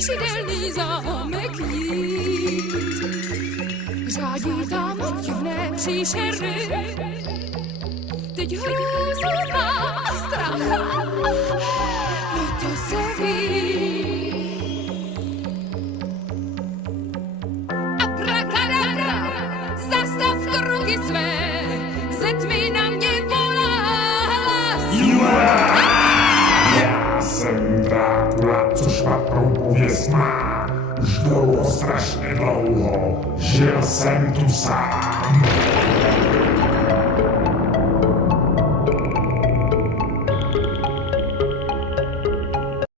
strašidelný zámek jít. Řádí tam divné příšery, teď hrůzu mám a strach, no to se ví. Abrakadabra, zastav kroky své, ze tmy na mě volá hlas. Já jsem Drákula, co špatnou pověst má. Už dlouho, strašně dlouho, žil jsem tu sám.